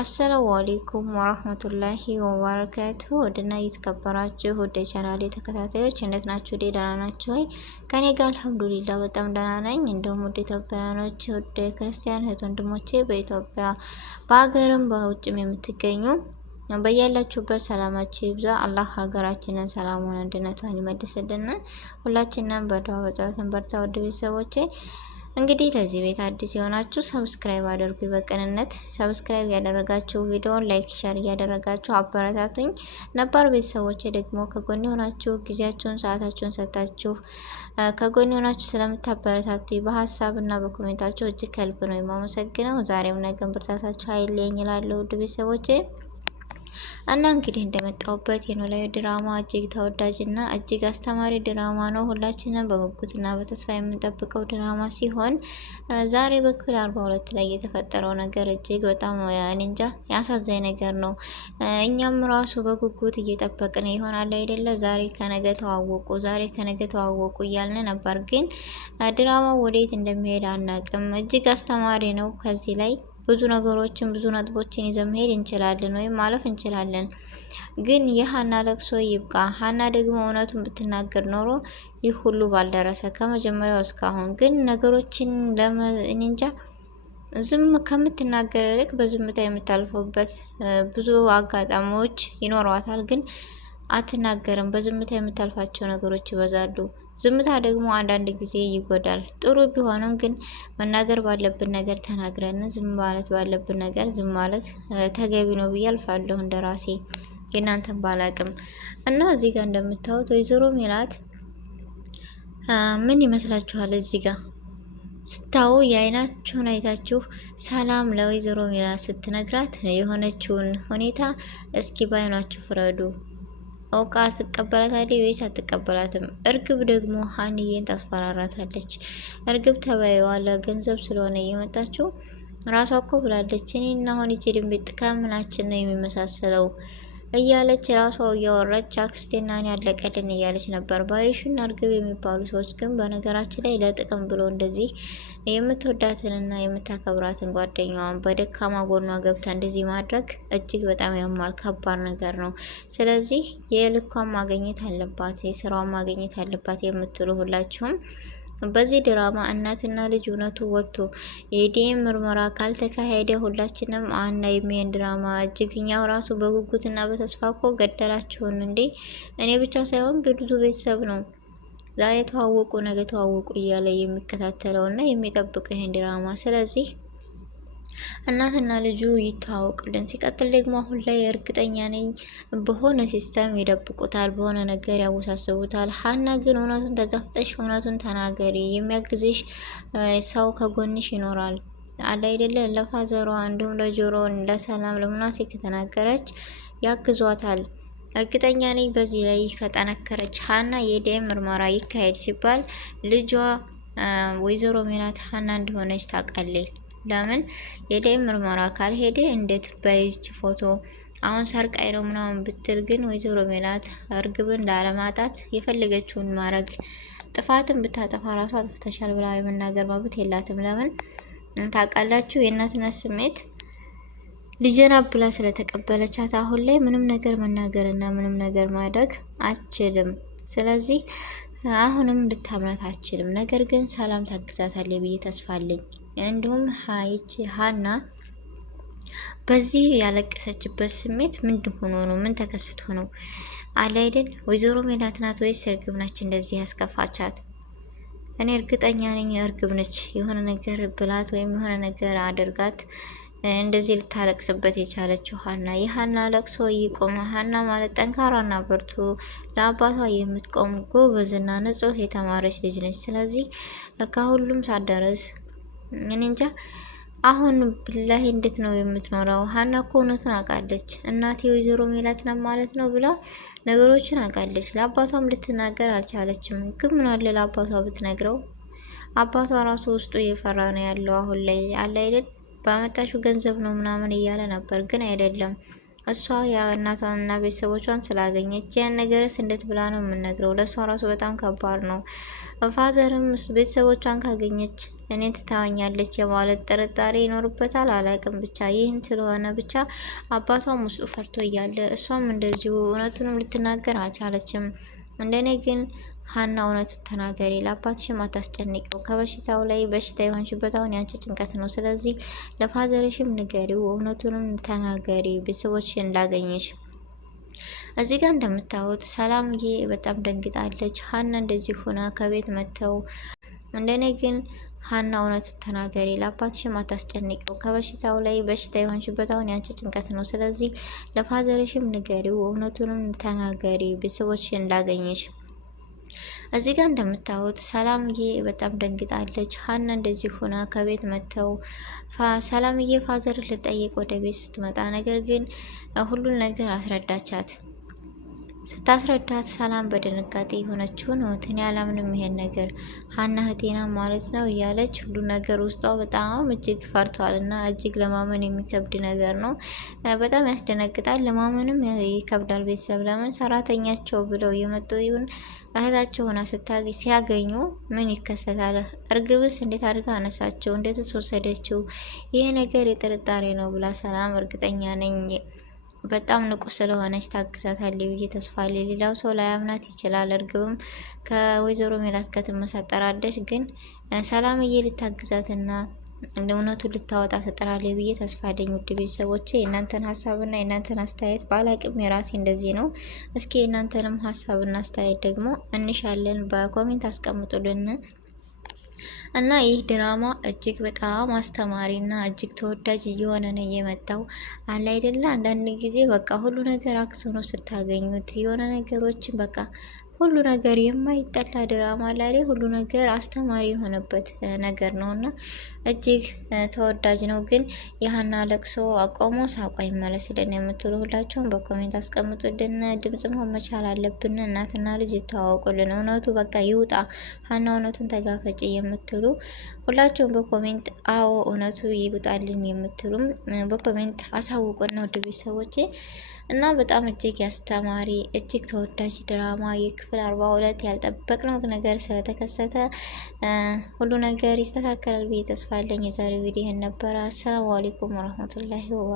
አሰላሙ አለይኩም ወራህመቱላሂ ወበረካቱ። ወደና የተከበራችሁ ወደ ቻናሌ ተከታታዮች እንዴት ናችሁ? ደህና ናችሁ ወይ? ከኔ ጋር አልሐምዱሊላህ በጣም ደህና ነኝ። እንደውም ወደ ኢትዮጵያውያኖች ወደ ክርስቲያን እህት ወንድሞቼ በኢትዮጵያ በሀገርም በውጭም የምትገኙ በያላችሁበት ሰላማችሁ ይብዛ። አላህ ሀገራችንን ሰላሙን አንድነቷን ይመልስልን። ሁላችንም በዱዓ በጸሎት በርታ። ወደ ቤተሰቦቼ እንግዲህ ለዚህ ቤት አዲስ የሆናችሁ ሰብስክራይብ አድርጉ። በቅንነት ሰብስክራይብ ያደረጋችሁ ቪዲዮውን ላይክ፣ ሼር እያደረጋችሁ አበረታቱኝ። ነባር ቤተሰቦቼ ደግሞ ከጎን የሆናችሁ ጊዜያችሁን ሰዓታችሁን ሰጣችሁ ከጎን የሆናችሁ ስለምታበረታቱኝ በሀሳብና በኮሜንታችሁ እጅግ ከልብ ነው የማመሰግነው። ዛሬም ነገም ብርታታችሁ አይለየኝ እላለሁ ውድ ቤተሰቦቼ። እና እንግዲህ እንደመጣሁበት የኖላዊ ድራማ እጅግ ተወዳጅና እጅግ አስተማሪ ድራማ ነው። ሁላችንም በጉጉትና በተስፋ የምንጠብቀው ድራማ ሲሆን ዛሬ በክፍል 42 ላይ የተፈጠረው ነገር እጅግ በጣም እንጃ ያሳዛኝ ነገር ነው። እኛም ራሱ በጉጉት እየጠበቅን ይሆናል አይደለ? ዛሬ ከነገ ተዋወቁ እያልን ነበር። ግን ድራማው ወዴት እንደሚሄድ አናቅም። እጅግ አስተማሪ ነው። ከዚህ ላይ ብዙ ነገሮችን ብዙ ነጥቦችን ይዘን መሄድ እንችላለን ወይም ማለፍ እንችላለን። ግን የሀና ለቅሶ ይብቃ። ሀና ደግሞ እውነቱን ብትናገር ኖሮ ይህ ሁሉ ባልደረሰ ከመጀመሪያው እስካሁን። ግን ነገሮችን እንጃ ዝም ከምትናገር ይልቅ በዝምታ የምታልፈውበት ብዙ አጋጣሚዎች ይኖሯታል። ግን አትናገርም። በዝምታ የምታልፋቸው ነገሮች ይበዛሉ። ዝምታ ደግሞ አንዳንድ ጊዜ ይጎዳል። ጥሩ ቢሆንም ግን መናገር ባለብን ነገር ተናግረን ዝም ማለት ባለብን ነገር ዝም ማለት ተገቢ ነው ብዬ አልፋለሁ እንደራሴ። የእናንተን ባላቅም እና እዚህ ጋር እንደምታዩት ወይዘሮ ሜላት ምን ይመስላችኋል? እዚህ ጋር ስታው የአይናችሁን አይታችሁ ሰላም ለወይዘሮ ሜላት ስትነግራት የሆነችውን ሁኔታ እስኪ ባይናችሁ ፍረዱ። አውቃ ትቀበላታለች ወይስ አትቀበላትም? እርግብ ደግሞ ሀንዬን ታስፈራራታለች። እርግብ ተባይዋ ለገንዘብ ስለሆነ እየመጣችው ራሷ እኮ ብላለች እኔና አሁን ይቺ ድንቢጥ ከምናችን ነው የሚመሳሰለው እያለች ራሷ እያወራች አክስቴና እኔ ያለቀልን እያለች ነበር። ባዩሽና እርግብ የሚባሉ ሰዎች ግን በነገራችን ላይ ለጥቅም ብሎ እንደዚህ የምትወዳትንና የምታከብራትን ጓደኛዋን በደካማ ጎኗ ገብታ እንደዚህ ማድረግ እጅግ በጣም ያማል፣ ከባድ ነገር ነው። ስለዚህ የልኳን ማግኘት አለባት፣ የስራዋን ማግኘት አለባት የምትሉ ሁላችሁም በዚህ ድራማ እናትና ልጅ እውነቱ ወጥቶ የዲኤም ምርመራ ካልተካሄደ ሁላችንም አናይም ይሄን ድራማ። እጅግኛው ራሱ በጉጉትና በተስፋ እኮ ገደላችሁን እንዴ! እኔ ብቻ ሳይሆን ብዙ ቤተሰብ ነው ዛሬ ተዋወቁ ነገ ተዋወቁ እያለ የሚከታተለው እና የሚጠብቅ ይሄን ድራማ። ስለዚህ እናትና ልጁ ይተዋወቁልን። ሲቀጥል ደግሞ አሁን ላይ እርግጠኛ ነኝ በሆነ ሲስተም ይደብቁታል፣ በሆነ ነገር ያወሳስቡታል። ሀና ግን እውነቱን ተጋፍጠሽ እውነቱን ተናገሪ፣ የሚያግዝሽ ሰው ከጎንሽ ይኖራል አለ አይደለ? ለፋዘሯ እንዲሁም ለጆሮ ለሰላም ለምናሴ ከተናገረች ያግዟታል። እርግጠኛ ነኝ በዚህ ላይ ከጠነከረች ሀና የዲኤም ምርመራ ይካሄድ ሲባል ልጇ ወይዘሮ ሜላት ሀና እንደሆነች ታውቃለች። ለምን የዲኤም ምርመራ ካልሄደ እንዴት በይች ፎቶ አሁን ሰርቃይ ነው ምናምን ብትል ግን ወይዘሮ ሜላት እርግብን ላለማጣት የፈለገችውን ማድረግ ጥፋትን ብታጠፋ ራሷ አጥፍተሻል ብላ የመናገር መብት የላትም። ለምን ታውቃላችሁ? የእናትነት ስሜት ልጅና ብላ ስለተቀበለቻት አሁን ላይ ምንም ነገር መናገርና ምንም ነገር ማድረግ አትችልም። ስለዚህ አሁንም ልታምናት አትችልም። ነገር ግን ሰላም ታግዛታለች ብዬ ተስፋ አለኝ። እንዲሁም ሀና በዚህ ያለቀሰችበት ስሜት ምንድን ሆኖ ነው? ምን ተከስቶ ነው አለ አይደል? ወይዘሮ ሜላት ናት ወይስ እርግብ ነች እንደዚህ ያስከፋቻት? እኔ እርግጠኛ ነኝ እርግብ ነች። የሆነ ነገር ብላት ወይም የሆነ ነገር አድርጋት እንደዚህ ልታለቅስበት የቻለችው ሀና። የሀና ለቅሶ ይቆም። ሀና ማለት ጠንካራና ብርቱ ለአባቷ የምትቆም ጎበዝና ንጹህ የተማረች ልጅ ነች። ስለዚህ ከሁሉም ሳደረስ እኔ እንጃ አሁን ብላሂ እንዴት ነው የምትኖረው? ሀና እኮ እውነቱን አውቃለች። እናቴ ወይዘሮ ሜላት ናት ማለት ነው ብላ ነገሮችን አውቃለች። ለአባቷም ልትናገር አልቻለችም። ግን ምን አለ ለአባቷ ብትነግረው? አባቷ ራሱ ውስጡ እየፈራ ነው ያለው አሁን ላይ አለ አይደል? ባመጣሽው ገንዘብ ነው ምናምን እያለ ነበር። ግን አይደለም እሷ እናቷንና ቤተሰቦቿን ስላገኘች ያን ነገርስ እንዴት ብላ ነው የምነግረው? ለእሷ ራሱ በጣም ከባድ ነው። ፋዘርም ቤተሰቦቿን ካገኘች እኔን ትታወኛለች የማለት ጥርጣሬ ይኖርበታል። አላቅም ብቻ ይህን ስለሆነ ብቻ አባቷም ውስጡ ፈርቶ እያለ እሷም እንደዚሁ እውነቱንም ልትናገር አልቻለችም። እንደኔ ግን ሀና እውነቱን ተናገሪ፣ ለአባትሽም አታስጨንቀው። ከበሽታው ላይ በሽታ የሆንሽበት አሁን ያንቺ ጭንቀት ነው። ስለዚህ ለፋዘርሽም ንገሪው፣ እውነቱንም ተናገሪ፣ ቤተሰቦችሽን ላገኝሽ። እዚህ ጋር እንደምታዩት ሰላምዬ በጣም ደንግጣለች። ሀና እንደዚህ ሆና ከቤት መጥተው እንደኔ ግን ሀና እውነቱን ተናገሪ፣ ለአባትሽም አታስጨንቀው። ከበሽታው ላይ በሽታ የሆንሽበት አሁን ያንቺ ጭንቀት ነው። ስለዚህ ለፋዘርሽም ንገሪው፣ እውነቱንም ተናገሪ፣ ቤተሰቦችሽን ላገኝሽ። እዚህ ጋር እንደምታዩት ሰላምዬ በጣም ደንግጣለች። ሀና እንደዚህ ሆና ከቤት መጥተው ሰላምዬ ፋዘር ልጠይቅ ወደ ቤት ስትመጣ ነገር ግን ሁሉን ነገር አስረዳቻት። ስታስረዳት ሰላም በድንጋጤ የሆነችውን እኔ አላምንም ይሄን ነገር ሀና እህቴና ማለት ነው እያለች ሁሉ ነገር ውስጧ በጣም እጅግ ፈርቷል እና እጅግ ለማመን የሚከብድ ነገር ነው። በጣም ያስደነግጣል፣ ለማመንም ይከብዳል። ቤተሰብ ለምን ሰራተኛቸው ብለው የመጡ ይሁን እህታቸው ሆና ሲያገኙ ምን ይከሰታል? እርግብስ እንዴት አድርጋ አነሳቸው? እንዴትስ ወሰደችው? ይሄ ነገር የጥርጣሬ ነው ብላ ሰላም እርግጠኛ ነኝ በጣም ንቁ ስለሆነች ታግዛታለች ብዬ ተስፋ አለኝ። ሌላው ሰው ላያምናት ይችላል። እርግብም ከወይዘሮ ሜላት ከተመሳጠራለች፣ ግን ሰላምዬ ልታግዛትና እንደ እውነቱ ልታወጣ ትጥራለች ብዬ ተስፋ አለኝ። ውድ ቤተሰቦቼ የእናንተን ሀሳብና የእናንተን አስተያየት ባላቅም የራሴ እንደዚህ ነው። እስኪ የእናንተንም ሀሳብና አስተያየት ደግሞ እንሻለን፣ በኮሜንት አስቀምጡልን። እና ይህ ድራማ እጅግ በጣም አስተማሪና እጅግ ተወዳጅ እየሆነ ነው የመጣው። አለ አይደለ አንዳንድ ጊዜ በቃ ሁሉ ነገር አክሶኖ ስታገኙት የሆነ ነገሮችን በቃ ሁሉ ነገር የማይጠላ ድራማ ላይ ሁሉ ነገር አስተማሪ የሆነበት ነገር ነው እና እጅግ ተወዳጅ ነው። ግን የሀና ለቅሶ አቆሞ ሳቋ ይመለስልን የምትሉ ሁላችሁም በኮሜንት አስቀምጡልን። ድምጽ መሆን መቻል አለብን። እናትና ልጅ ይተዋወቁልን። እውነቱ በቃ ይውጣ፣ ሀና እውነቱን ተጋፈጭ የምትሉ ሁላችሁም በኮሜንት አዎ እውነቱ ይውጣልን የምትሉም በኮሜንት አሳውቁን። ውድ ቤተሰቦቼ እና በጣም እጅግ ያስተማሪ እጅግ ተወዳጅ ድራማ የክፍል 42 ያልጠበቅነው ነገር ስለተከሰተ ሁሉ ነገር ይስተካከላል ብዬ ተስፋ አለኝ። የዛሬው ቪዲዮ ይሄን ነበር። አሰላሙ አለይኩም ወራህመቱላሂ ወበረካቱ።